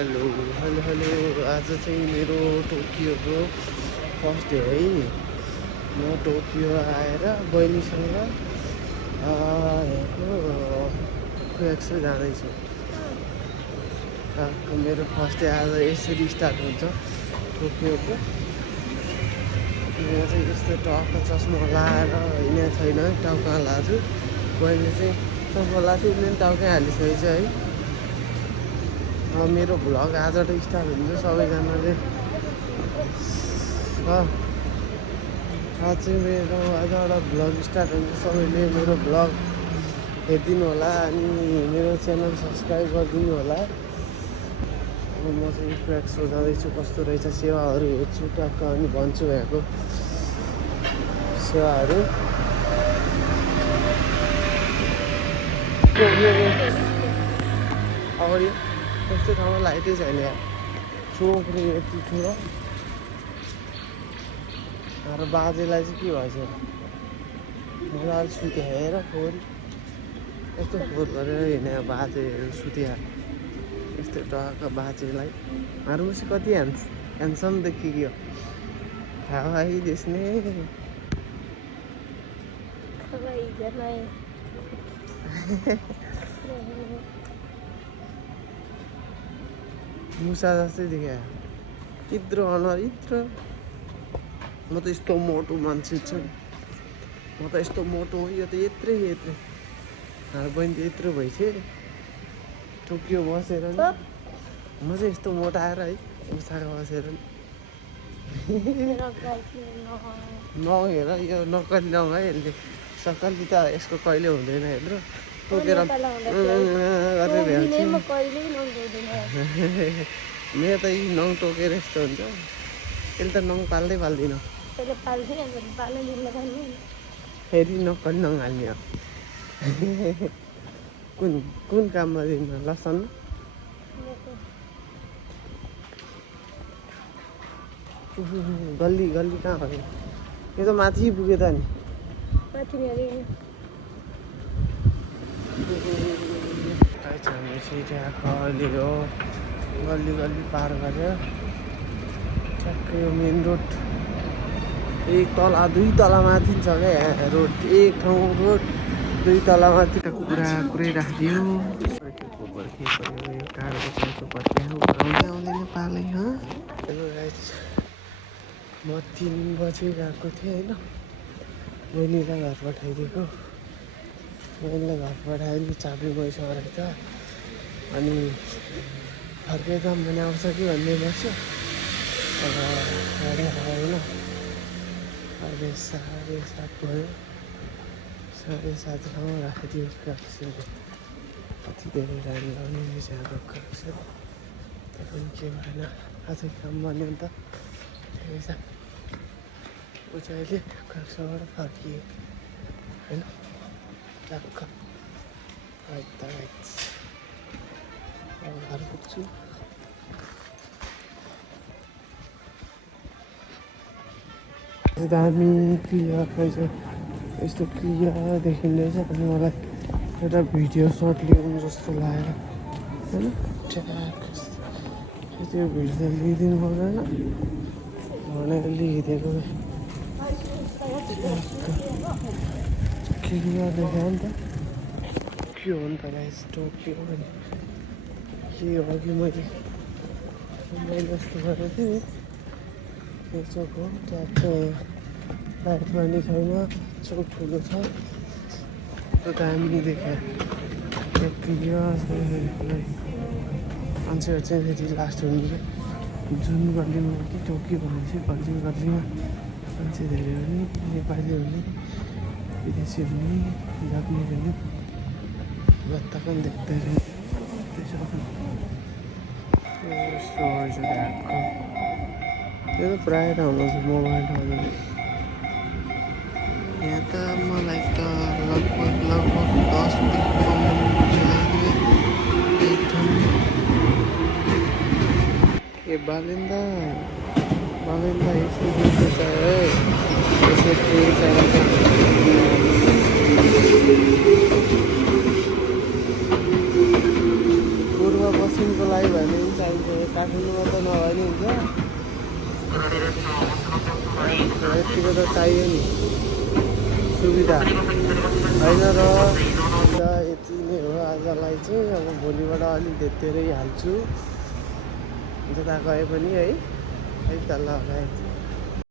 Hello hello hello आज चाहिँ मेरो टोकियोको फर्स्ट डे है। म टोकियो आएर बहिनीसँग क्वेक्सो जाँदैछु। मेरो फर्स्ट डे आज यसरी स्टार्ट हुन्छ टोकियोको। म चाहिँ यस्तो टक्क चस्मा लाएर हिँडेको छैन, टाउका हाल्छु। बहिनीले चाहिँ चस्मा लाएको थियो, उसले टाउकै हालिसकेको छ है। मेरो भ्लग आजबाट स्टार्ट हुन्छ। सबैजनाले आज चाहिँ मेरो आजबाट भ्लग स्टार्ट हुन्छ। सबैले मेरो भ्लग हेरिदिनु होला अनि मेरो च्यानल सब्सक्राइब गरिदिनु होला। म चाहिँ क्वेक्सो जाँदैछु, कस्तो रहेछ सेवाहरू हेर्छु टक्क अनि भन्छु यहाँको सेवाहरू। अब यस्तो ठाउँमा लाइटै छैन यार, चोकले यति ठुलो। र बाजेलाई चाहिँ के भएछ, मलाई अलिक सुत्यो हेर फोन यस्तो फोन गरेर हिँडे बाजेहरू सुत्या। यस्तो टक्क बाजेलाई हाँसी कति ह्यान्डसम देखियो। हावाई देख्ने मुसा जस्तै देख्यो यत्रो अनुहार यत्रो। म त यस्तो मोटो मान्छे छु, म त यस्तो मोटो हो। यो त यत्रै बहिनी त यत्रो भइछ टोकियो बसेर नि। म चाहिँ यस्तो मोटो आएर है मुसाको बसेर नहेर यो नक्कली नङ है। यसले सक्कली त यसको कहिले हुँदैन हेर्नु टोकेर गरेर मेरो त यी नङ टोकेर यस्तो हुन्छ। यसले त नङ पाल्दैन फेरि नक्कली नङ हाल्ने हो। कुन काममा दिनु लसन गल्ली कहाँ हो यो त माथि पुग्यो त नि। हामी चाहिँ गल्ली पार गरेर ठ्याक्कै यो मेन रोड एक तला दुई तला माथि छ क्या रोड। एक ठाउँ रोड दुई तला माथि कुरै राखिदियो। गोबर के पऱ्यो यो काठको चल्छो आउँदैन पालै। हेलो गाइस, म 3 बजी गएको थिएँ होइन, बहिनीलाई घर पठाइदिएको। बहिनीलाई घर पठाइदिनु चाबी गइसकेको रहेछ। अनि फर्केर भने आउँछ कि भन्ने बस्छ होइन। अहिले 7:30 भयो। 7:30 राखिदियो क्वेक्सोले। कति धेरै टाइम लाग्ने रहेछ यहाँको क्वेक्सो। तर पनि के भएन, अझै काम भन्यो नि त। ठिकै छ, ऊ चाहिँ अहिले क्वेक्सोबाट फर्कियो होइन टक्क। घर पुग्छु। दामी क्लियर रहेछ, यस्तो क्लियर देखिँदैछ। अनि मलाई एउटा भिडियो सर्ट लिउँ जस्तो लाग्यो होइन। त्यो भिडियो लिइदिनु पर्दैन भनेर लिइदिएको। क्लियर देखायो नि त। के हो नि त गाइस टोकियो भने के हो कि मैले जस्तो गरेको थिएँ नि त्यो चोक हो। ट्याक्कै लाइट पनि छैन, चोक ठुलो छ। त्यो दामी देखायो क्लियर। मान्छेहरू चाहिँ फेरि लास्ट हुने क्या जुन गल्लीमा कि टोकियो भनेपछि गल्लीमा मान्छे धेरै हुने, नेपाली हुने, विदेशी हुने, जापानिज हुने, जता पनि देख्दैन। यस्तो रहेछ त्यहाँको। त्यो त प्रायः ठाउँमा छ मोबाइल ठाउँमा। यहाँ त मलाई त लगभग 10-15 मिनट लाग्यो एक ठाउँमा। ए बालिन्दा यसो देख्छ है, यसो पूर्व बस एकछिनको लागि भने पनि चाहिन्छ। काठमाडौँमा त नभए नि हुन्छ, यतिको त चाहियो नि सुविधा होइन र। यति नै हो आजलाई चाहिँ। अब भोलिबाट अलिक धेरै हाल्छु जता गए पनि है। है त ल गाइस।